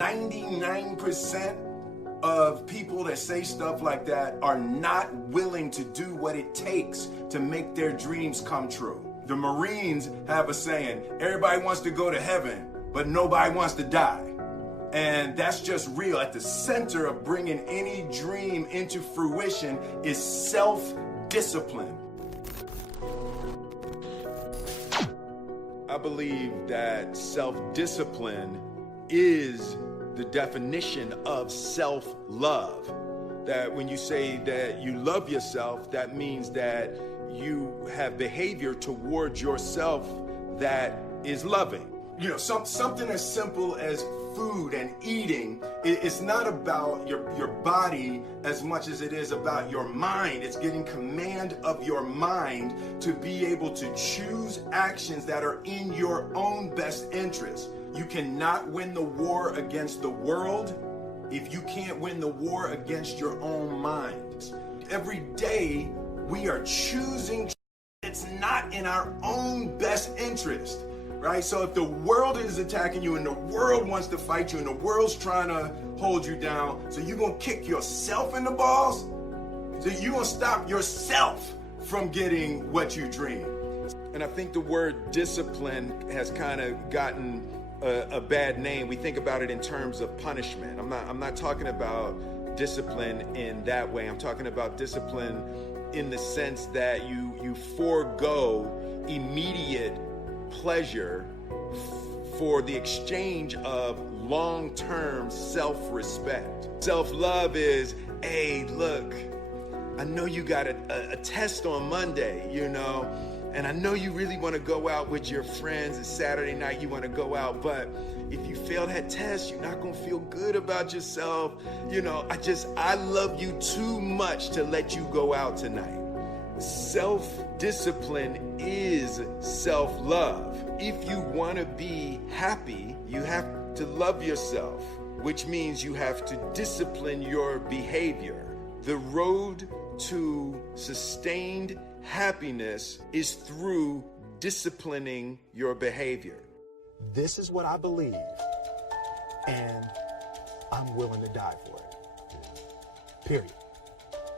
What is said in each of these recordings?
99% of people that say stuff like that are not willing to do what it takes to make their dreams come true. The Marines have a saying, everybody wants to go to heaven, but nobody wants to die. And that's just real. At the center of bringing any dream into fruition is self-discipline. I believe that self-discipline is the definition of self-love. That when you say that you love yourself, that means that you have behavior towards yourself that is loving. You know, something as simple as food and eating, it's not about your body as much as it is about your mind. It's getting command of your mind to be able to choose actions that are in your own best interest. You cannot win the war against the world if you can't win the war against your own mind. Every day we are choosing it's not in our own best interest, right? So if the world is attacking you and the world wants to fight you and the world's trying to hold you down, so you're going to kick yourself in the balls? So you're going to stop yourself from getting what you dream. And I think the word discipline has kind of gotten a bad name. We think about it in terms of punishment. I'm not talking about discipline in that way. I'm talking about discipline in the sense that you forego immediate pleasure for the exchange of long-term self-respect. Self-love is, hey, look, I know you got a test on Monday, you know, and I know you really want to go out with your friends. It's Saturday night, you want to go out, but if you fail that test, you're not going to feel good about yourself. You know, I love you too much to let you go out tonight. Self-discipline is self-love. If you want to be happy, you have to love yourself, which means you have to discipline your behavior. The road to sustained happiness is through disciplining your behavior. This is what I believe, and I'm willing to die for it. Period.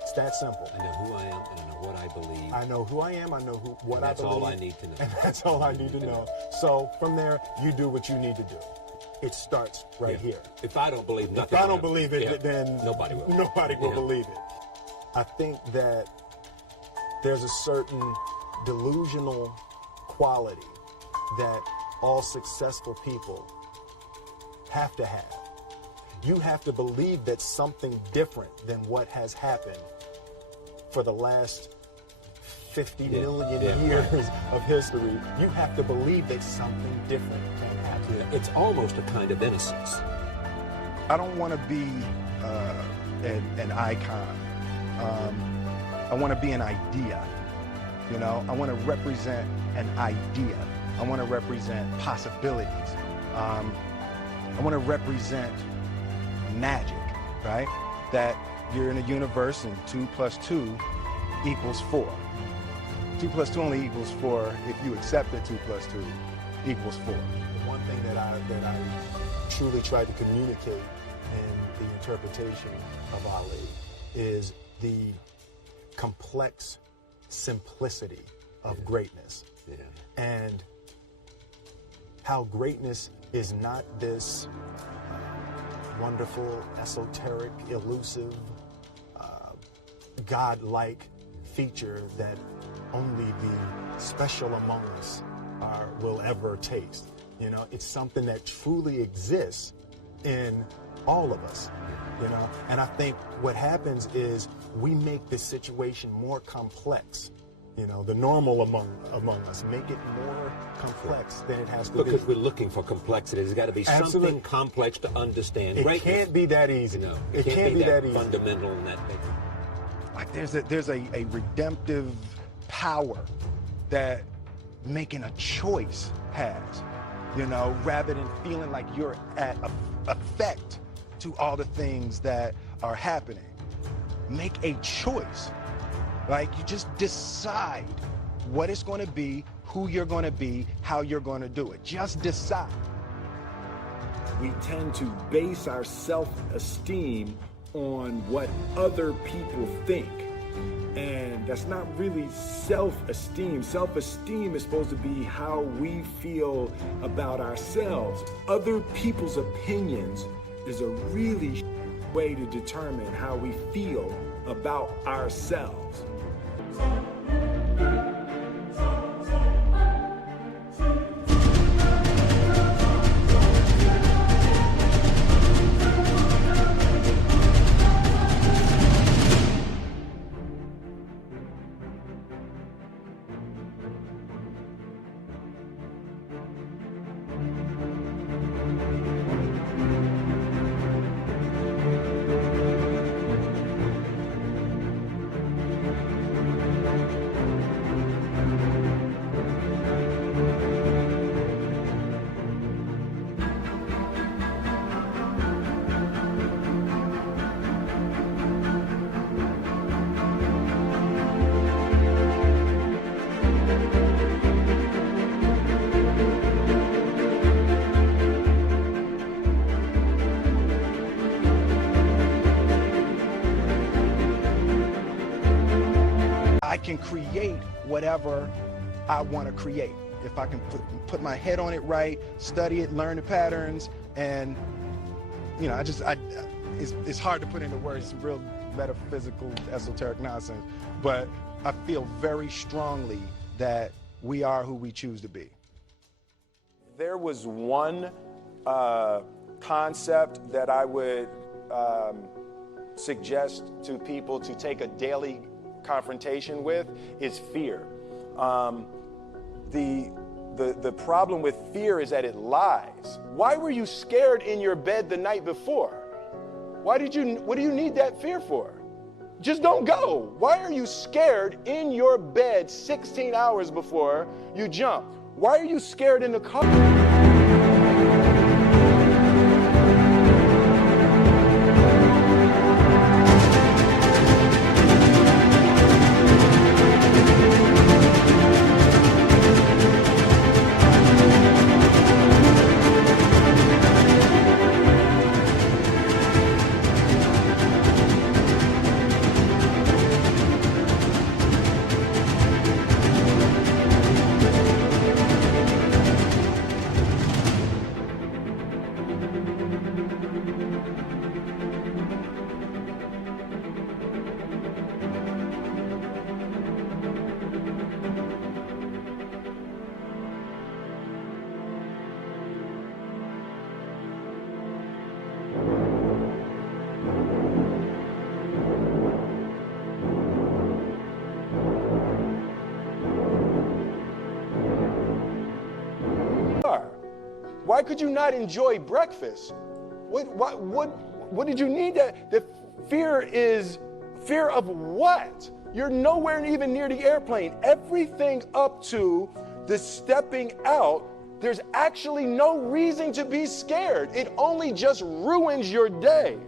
It's that simple. I know who I am, and I know what I believe. I know who I am, I know what I believe. That's all I need to know. And that's all I need to know. So from there, you do what you need to do. It starts right here. If I don't believe nothing, if I don't believe it, then nobody will. Nobody will believe it. I think that there's a certain delusional quality that all successful people have to have. You have to believe that something different than what has happened for the last 50 million years of history. You have to believe that something different can happen. It's almost a kind of innocence. I don't want to be an icon. I want to be an idea. You know, I want to represent an idea. I want to represent possibilities. I want to represent magic, right? That you're in a universe and 2 + 2 = 4. 2 + 2 only equals 4 if you accept that 2 + 2 = 4. One thing that I truly tried to communicate in the interpretation of Ali is the complex simplicity of greatness. Yeah. And how greatness is not this wonderful, esoteric, elusive, God-like feature that only the special among us will ever taste. You know, it's something that truly exists in all of us, you know. And I think what happens is we make the situation more complex. You know, the normal among us, make it more complex than it has to be. Because we're looking for complexity. There's got to be something complex to understand. It can't be that easy. No, it can't be that easy. Fundamental and that big. Like there's a redemptive power that making a choice has, you know, rather than feeling like you're at effect to all the things that are happening. Make a choice. Like, you just decide what it's going to be, who you're going to be, how you're going to do it. Just decide. we tend to base our self-esteem on what other people think. And that's not really self-esteem. Self-esteem is supposed to be how we feel about ourselves. Other people's opinions is a really way to determine how we feel about ourselves. I can create whatever I want to create. If I can put my head on it right, study it, learn the patterns, and you know, it's hard to put into words, some real metaphysical, esoteric nonsense, but I feel very strongly that we are who we choose to be. There was one concept that I would suggest to people to take a daily confrontation with is fear. The problem with fear is that it lies. Why were you scared in your bed the night before? What do you need that fear for? Just don't go. Why are you scared in your bed 16 hours before you jump? Why are you scared in the car? Why could you not enjoy breakfast? What did you need that? The fear is fear of what? You're nowhere even near the airplane. Everything up to the stepping out, there's actually no reason to be scared. It only just ruins your day.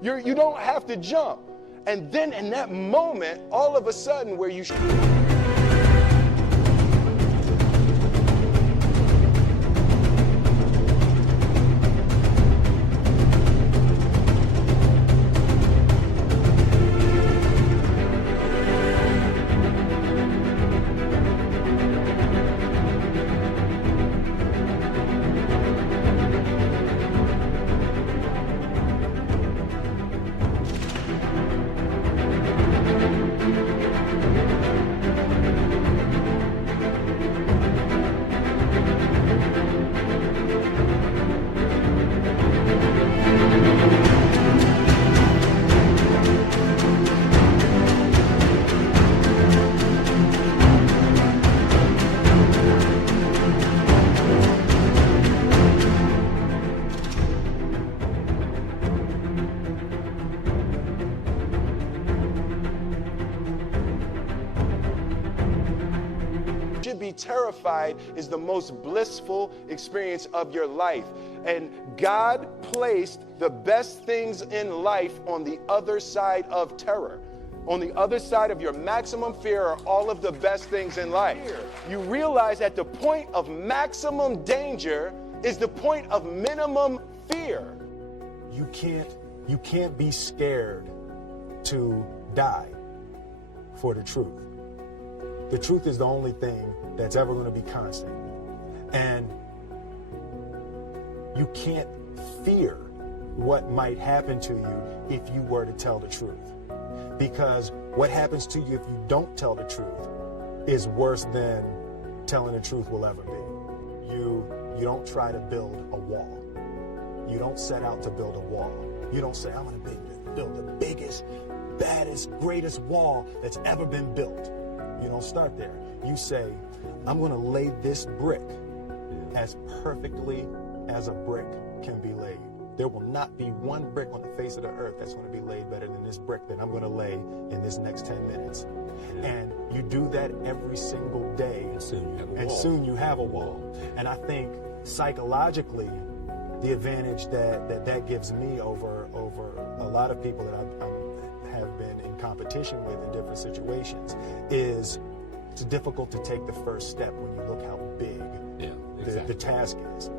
You don't have to jump. And then in that moment, all of a sudden where you should be terrified is the most blissful experience of your life. And God placed the best things in life on the other side of terror. On the other side of your maximum fear are all of the best things in life. You realize at the point of maximum danger is the point of minimum fear. You can't be scared to die for the truth. The truth is the only thing that's ever going to be constant. And you can't fear what might happen to you if you were to tell the truth. Because what happens to you if you don't tell the truth is worse than telling the truth will ever be. You don't try to build a wall. You don't set out to build a wall. You don't say, I'm going to build the biggest, baddest, greatest wall that's ever been built. You don't start there. You say, I'm going to lay this brick as perfectly as a brick can be laid. There will not be one brick on the face of the earth that's going to be laid better than this brick that I'm going to lay in this next 10 minutes. And you do that every single day. And soon you have a wall. And I think psychologically, the advantage that gives me over a lot of people that I have been in competition with in different situations is it's difficult to take the first step when you look how big the task is.